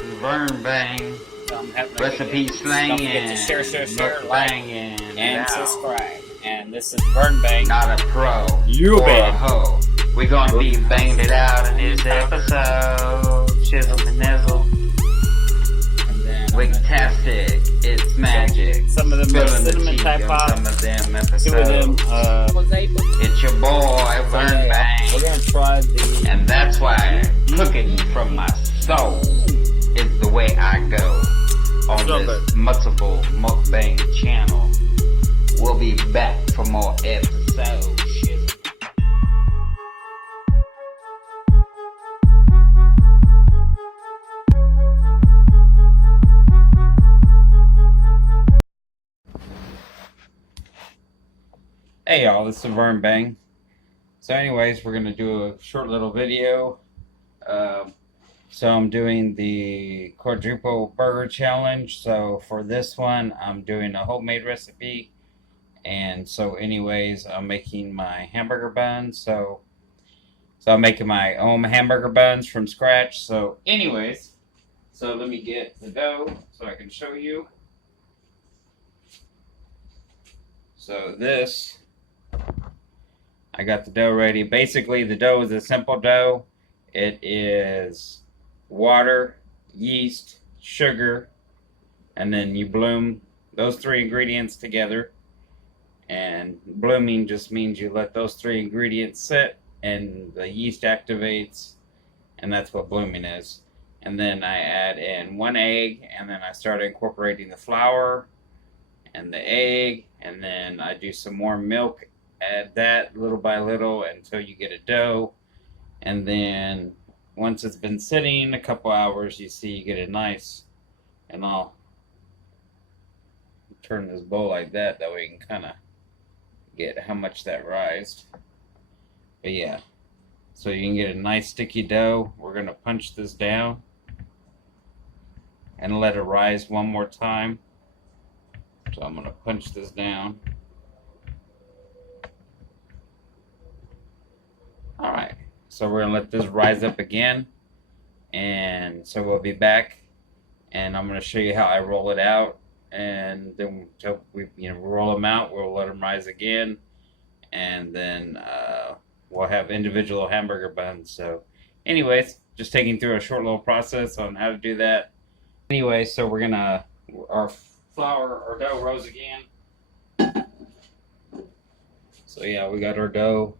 This is Vern Bang, recipe slang, don't forget to share, like, and subscribe. And this is Vern Bang. Not a pro You or bet. a hoe. We're gonna be banged it out in this episode. Chisel and nizzle. Wicktastic, it's magic. Some of them are cinnamon type pop. Some of them episodes. Two of them It's your boy Vern Bang. We're gonna try the. And that's why cooking from my soul is the way I go on this multiple mukbang channel. We'll be back for more episodes. Hey y'all, this is Vern Bang. So anyways, we're gonna do a short little video. So I'm doing the quadruple burger challenge. So for this one, I'm doing a homemade recipe. And so anyways, I'm making my hamburger buns. So I'm making my own hamburger buns from scratch. So anyways, so let me get the dough so I can show you. So this, I got the dough ready. Basically, the dough is a simple dough. It is water, yeast, sugar, and then you bloom those three ingredients together. And blooming just means you let those three ingredients sit and the yeast activates, and that's what blooming is. And then I add in 1 egg, and then I start incorporating the flour and the egg, and then I do some more milk. Add that little by little until you get a dough. And then once it's been sitting a couple hours, you see you get a nice, and I'll turn this bowl like that way you can kind of get how much that rised. But yeah, so you can get a nice sticky dough. We're going to punch this down and let it rise one more time. So I'm going to punch this down. Alright, so we're going to let this rise up again, and so we'll be back, and I'm going to show you how I roll it out, and then until we roll them out, we'll let them rise again, and then we'll have individual hamburger buns. So anyways, just taking through a short little process on how to do that. Anyway, so we're going to, our dough rose again. So yeah, we got our dough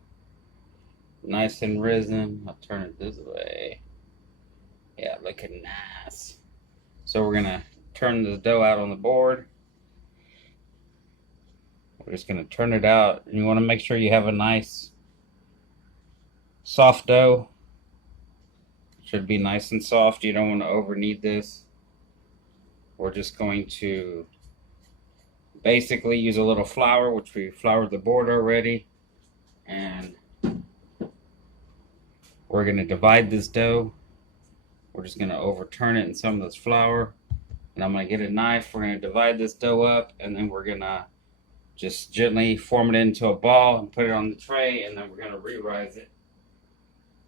nice and risen. I'll turn it this way. Yeah, looking nice. So we're gonna turn the dough out on the board. We're just gonna turn it out. You want to make sure you have a nice soft dough. It should be nice and soft. You don't want to over knead this. We're just going to basically use a little flour, which we floured the board already, and we're going to divide this dough. We're just going to overturn it in some of this flour. And I'm going to get a knife. We're going to divide this dough up. And then we're going to just gently form it into a ball and put it on the tray. And then we're going to re-rise it.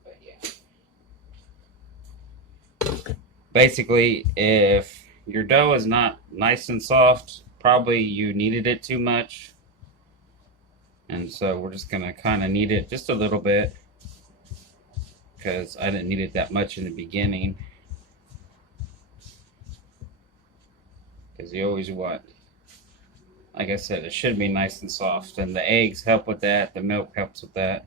But yeah. Basically, if your dough is not nice and soft, probably you kneaded it too much. And so we're just going to kind of knead it just a little bit, because I didn't need it that much in the beginning. Because you always want, like I said, it should be nice and soft. And the eggs help with that. The milk helps with that.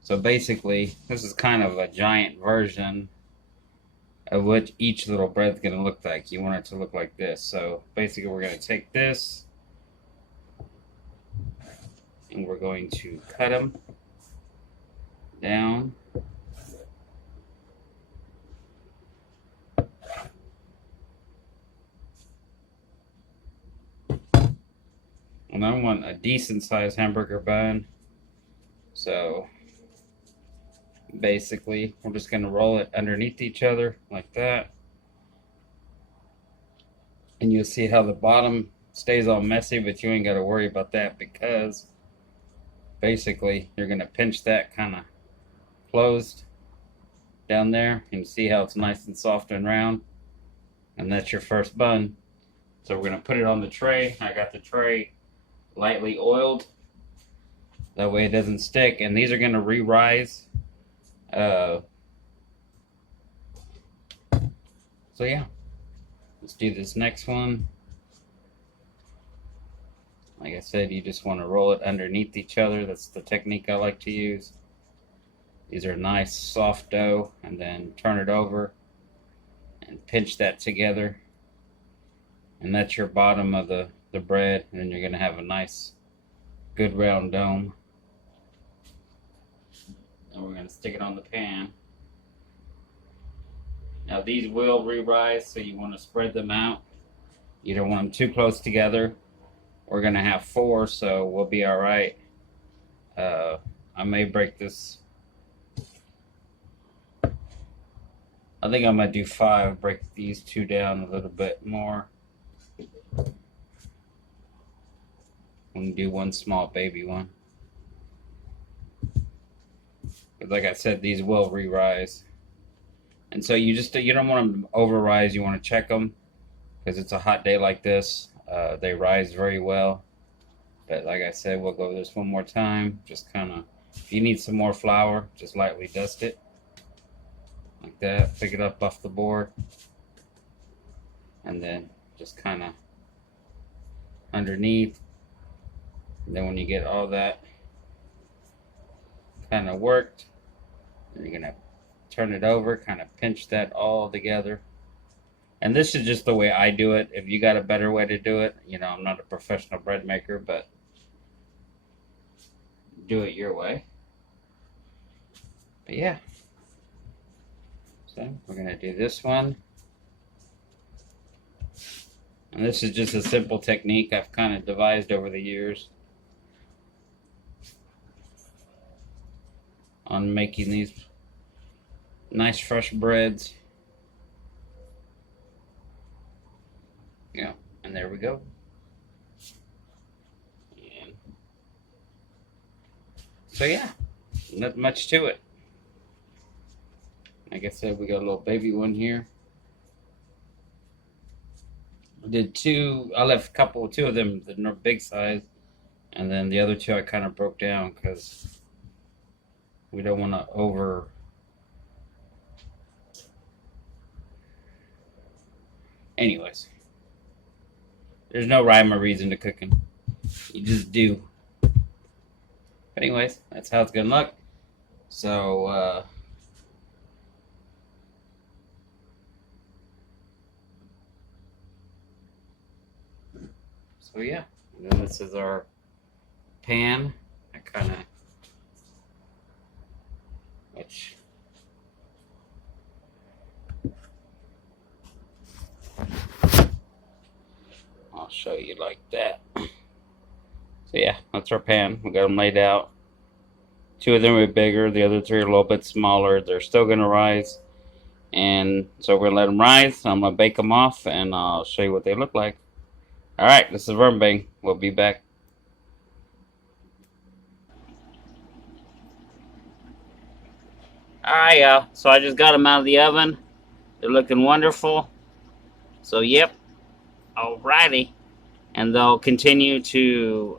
So basically, this is kind of a giant version of what each little bread's going to look like. You want it to look like this. So basically, we're going to take this and we're going to cut them down. And I want a decent sized hamburger bun. So basically, we're just going to roll it underneath each other like that. And you'll see how the bottom stays all messy, but you ain't got to worry about that, because basically you're going to pinch that kind of closed down there, and see how it's nice and soft and round. And that's your first bun. So we're gonna put it on the tray. I got the tray lightly oiled. That way it doesn't stick. And these are gonna re-rise. So yeah, let's do this next one. Like I said, you just want to roll it underneath each other. That's the technique I like to use. These are nice soft dough, and then turn it over and pinch that together. And that's your bottom of the bread, and then you're going to have a nice, good round dome. And we're going to stick it on the pan. Now these will re-rise, so you want to spread them out. You don't want them too close together. We're going to have 4, so we'll be all right. I may break this. I think I might do 5, break these 2 down a little bit more. And do 1 small baby one. But like I said, these will re-rise. And so you don't want them to over-rise. You want to check them because it's a hot day like this. They rise very well. But like I said, we'll go over this one more time. Just kind of, if you need some more flour, just lightly dust it. Like that. Pick it up off the board. And then just kind of underneath. And then when you get all that kind of worked, you're going to turn it over, kind of pinch that all together. And this is just the way I do it. If you got a better way to do it, you know, I'm not a professional bread maker, but do it your way. But yeah. So we're going to do this one. And this is just a simple technique I've kind of devised over the years on making these nice fresh breads. Yeah, and there we go. And so yeah, not much to it. Like I said, we got a little baby one here. I did 2. I left 2 of them, the big size, and then the other 2 I kind of broke down because we don't want to over. Anyways, there's no rhyme or reason to cooking. You just do. But anyways, that's how it's gonna look. So so yeah. And then this is our pan. I kind of, which I'll show you like that. So yeah, that's our pan. We got them laid out. 2 of them are bigger. The other 3 are a little bit smaller. They're still going to rise. And so we're going to let them rise. I'm going to bake them off, and I'll show you what they look like. All right, this is Vermbang. We'll be back. All right, y'all. So I just got them out of the oven. They're looking wonderful. So, yep. Alrighty. And they'll continue to,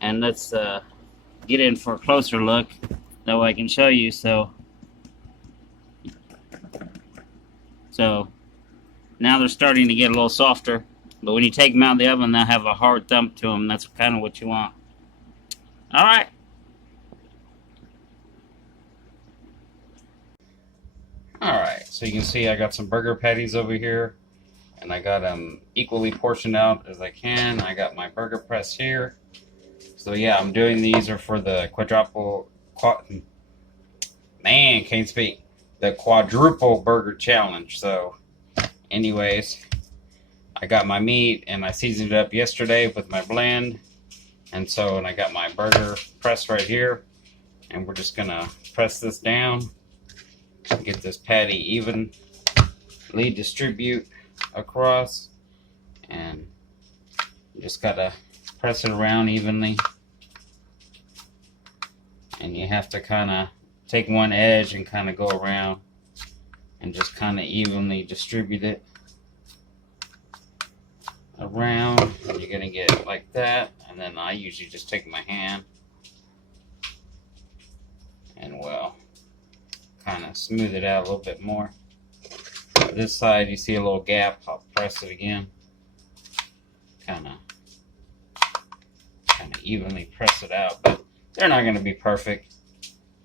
and let's get in for a closer look. That way I can show you. So now they're starting to get a little softer. But when you take them out of the oven, they'll have a hard thump to them. That's kind of what you want. Alright. Alright, so you can see I got some burger patties over here. And I got them equally portioned out as I can. I got my burger press here. So yeah, I'm doing these are for the can't speak. The quadruple burger challenge. So anyways, I got my meat and I seasoned it up yesterday with my blend. And I got my burger press right here. And we're just gonna press this down. Get this patty evenly distribute across, and you just gotta press it around evenly, and you have to kind of take one edge and kind of go around and just kind of evenly distribute it. around. And you're gonna get it like that, and then I usually just take my hand and well, kind of smooth it out a little bit more. This side, you see a little gap. I'll press it again. Kind of evenly press it out, but they're not going to be perfect.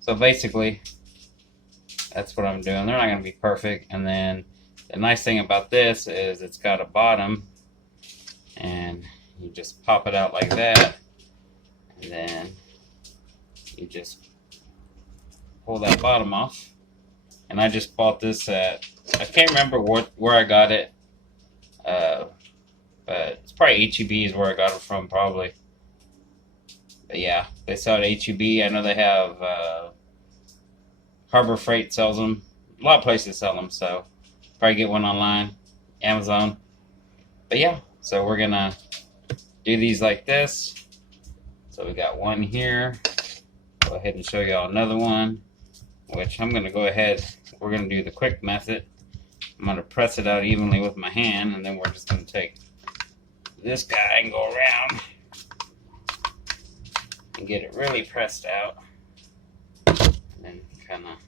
So basically, that's what I'm doing. They're not going to be perfect. And then the nice thing about this is it's got a bottom, and you just pop it out like that, and then you just pull that bottom off. And I just bought this at, I can't remember where I got it, but it's probably HEB is where I got it from, probably. But yeah, they sell it at HEB. I know they have Harbor Freight sells them. A lot of places sell them, so probably get one online, Amazon. But yeah, so we're gonna do these like this. So we got one here. Go ahead and show y'all another one, which I'm gonna go ahead. We're gonna do the quick method. I'm gonna press it out evenly with my hand, and then we're just gonna take this guy and go around and get it really pressed out, and then kind of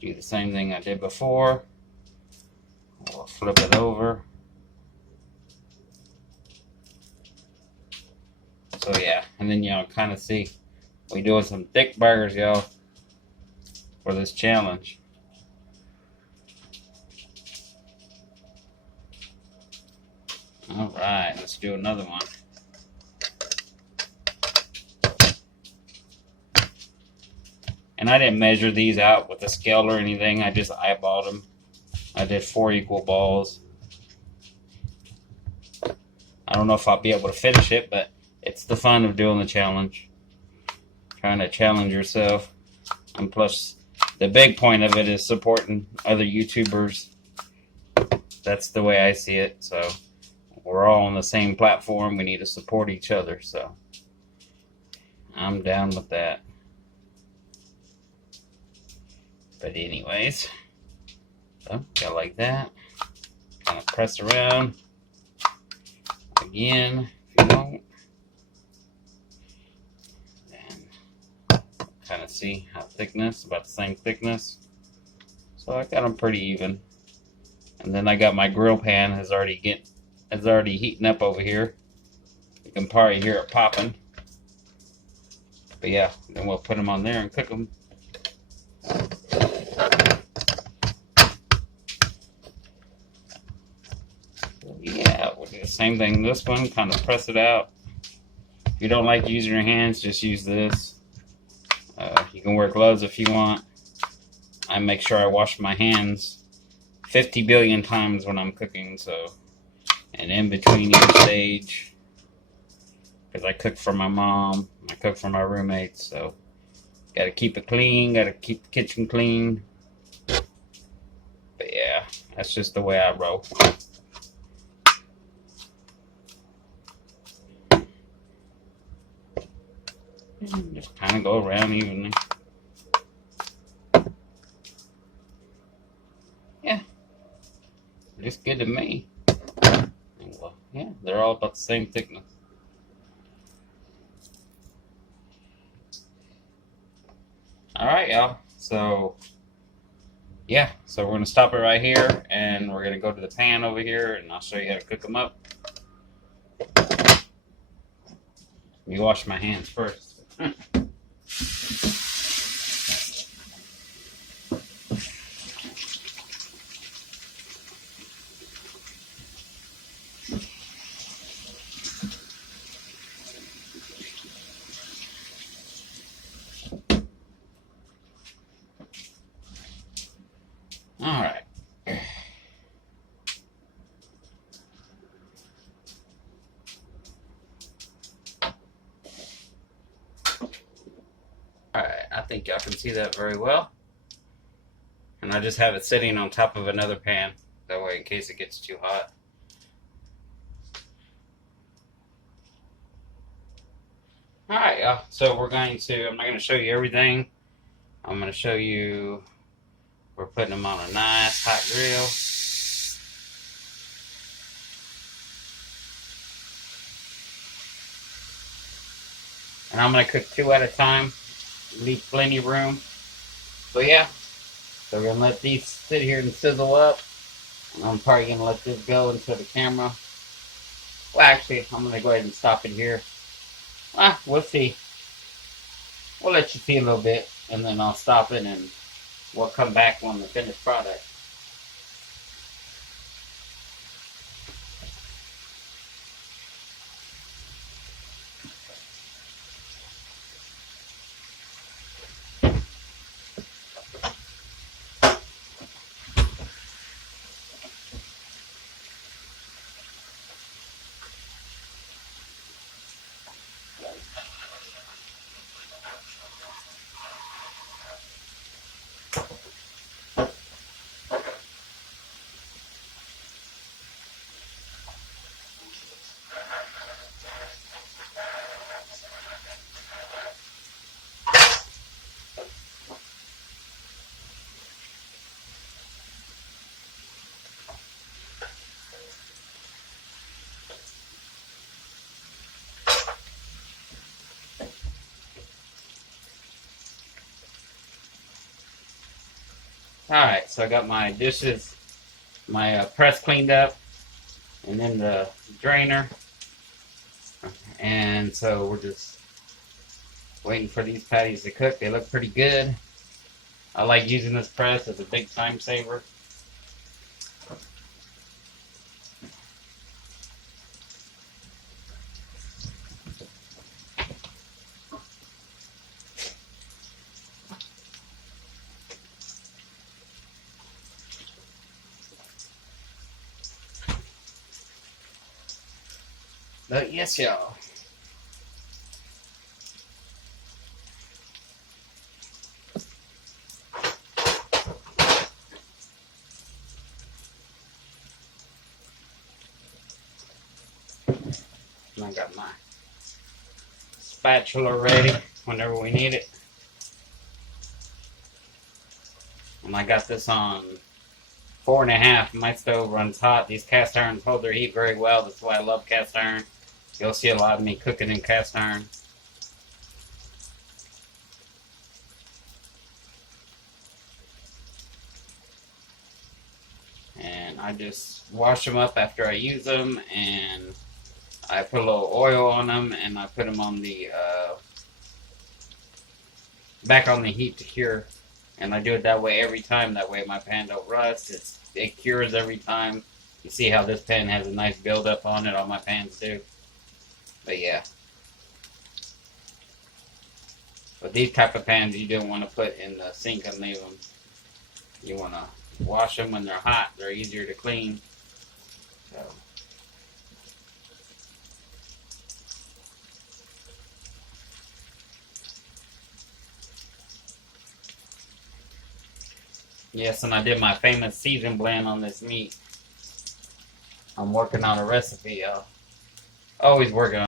do the same thing I did before. We'll flip it over. So yeah, and then y'all kind of see we doing some thick burgers, y'all, for this challenge. All right, let's do another one. And I didn't measure these out with a scale or anything. I just eyeballed them. I did 4 equal balls. I don't know if I'll be able to finish it, but it's the fun of doing the challenge. Trying to challenge yourself. And plus, the big point of it is supporting other YouTubers. That's the way I see it. So, we're all on the same platform. We need to support each other. So, I'm down with that. But anyways, so go like that. Kind of press around again if you want. And kind of see how thickness, about the same thickness. So I got them pretty even. And then I got my grill pan is already heating up over here. You can probably hear it popping. But yeah, then we'll put them on there and cook them. Yeah, we'll do the same thing. This one, kind of press it out. If you don't like using your hands, just use this. You can wear gloves if you want. I make sure I wash my hands 50 billion times when I'm cooking, so. And in between each stage, because I cook for my mom, I cook for my roommates, so. Gotta keep it clean, gotta keep the kitchen clean. But yeah, that's just the way I roll. Just kind of go around evenly. Yeah, looks good to me. Well, yeah, they're all about the same thickness. Alright, y'all. So, yeah. So, we're going to stop it right here. And we're going to go to the pan over here. And I'll show you how to cook them up. Let me wash my hands first. Alright. Alright, I think y'all can see that very well. And I just have it sitting on top of another pan. That way in case it gets too hot. Alright, y'all. So I'm not going to show you everything. I'm going to show you, we're putting them on a nice hot grill. And I'm going to cook 2 at a time. Leave plenty of room. So yeah. So we're going to let these sit here and sizzle up. And I'm probably going to let this go into the camera. Well, actually, I'm going to go ahead and stop it here. We'll see. We'll let you see a little bit. And then I'll stop it and we'll come back on the finished product. Alright, so I got my dishes, my press cleaned up, and then the drainer. And so we're just waiting for these patties to cook. They look pretty good. I like using this press as a big time saver. But yes, y'all. And I got my spatula ready whenever we need it. And I got this on 4.5. My stove runs hot. These cast irons hold their heat very well. That's why I love cast iron. You'll see a lot of me cooking in cast iron. And I just wash them up after I use them, and I put a little oil on them, and I put them on the back on the heat to cure. And I do it that way every time. That way my pan don't rust. It cures every time. You see how this pan has a nice buildup on it. All my pans do. But yeah. But these type of pans you don't want to put in the sink and leave them. You want to wash them when they're hot. They're easier to clean. So. Yes, and I did my famous season blend on this meat. I'm working on a recipe, y'all. Always working on.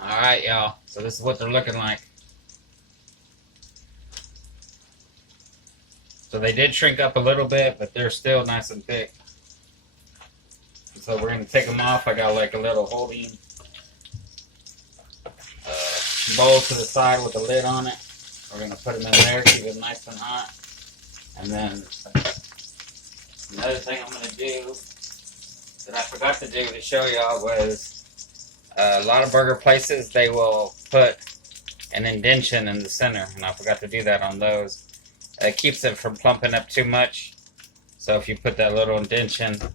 Alright, y'all. So this is what they're looking like. So they did shrink up a little bit, but they're still nice and thick. So we're going to take them off. I got like a little holding bowl to the side with a lid on it. We're going to put them in there, keep it nice and hot. And then another thing I'm going to do that I forgot to do to show y'all was a lot of burger places, they will put an indentation in the center, and I forgot to do that on those. It keeps it from plumping up too much. So if you put that little indentation, let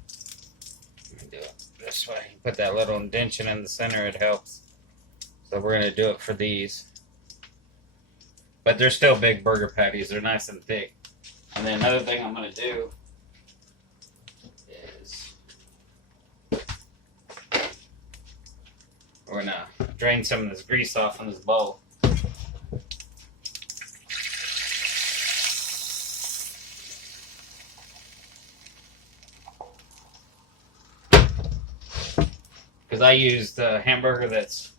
me do it this way, you put that little indentation in the center, it helps. So we're going to do it for these. But they're still big burger patties. They're nice and thick. And then another thing I'm going to do is we're going to drain some of this grease off in this bowl. Because I used a hamburger that's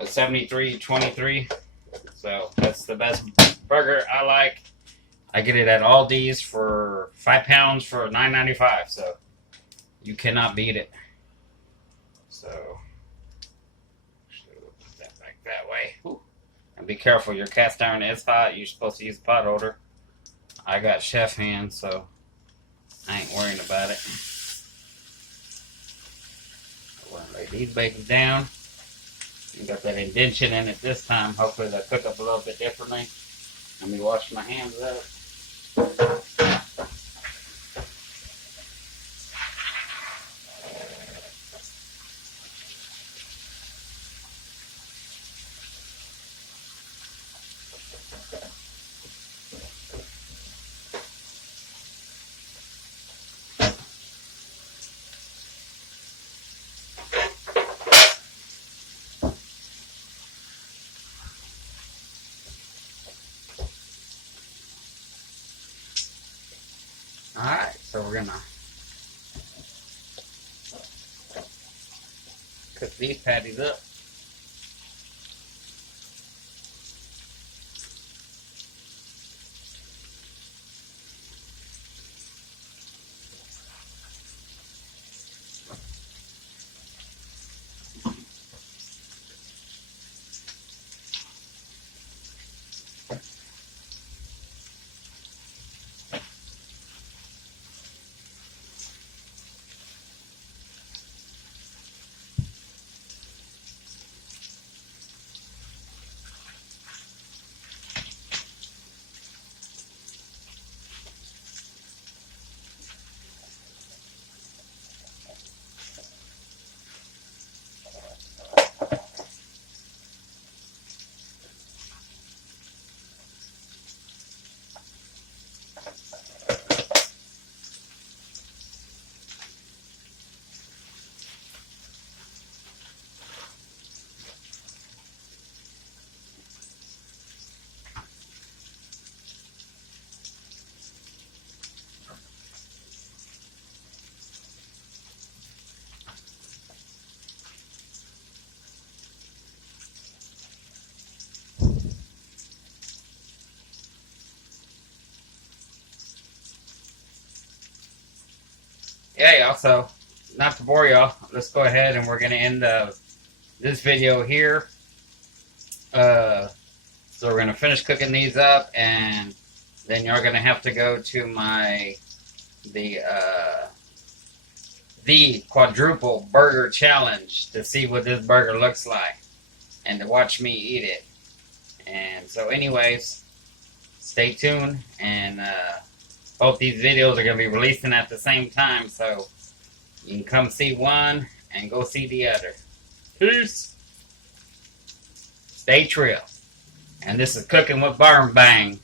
a 73-23. So that's the best burger I like. I get it at Aldi's for 5 pounds for $9.95. So you cannot beat it. So put that back that way. Ooh. And be careful, your cast iron is hot. You're supposed to use a pot holder. I got chef hands, so I ain't worrying about it. I'm going to lay these babies down. You got that indention in it this time. Hopefully they'll cook up a little bit differently. Let me wash my hands up. Alright, so we're gonna cook these patties up. Yeah, y'all, so not to bore y'all, let's go ahead and we're going to end this video here. So we're going to finish cooking these up, and then you're going to have to go to the Quadruple Burger Challenge to see what this burger looks like and to watch me eat it. And so anyways, stay tuned, and both these videos are going to be releasing at the same time, so you can come see one and go see the other. Peace. Stay trill. And this is Cooking with Burn Bang.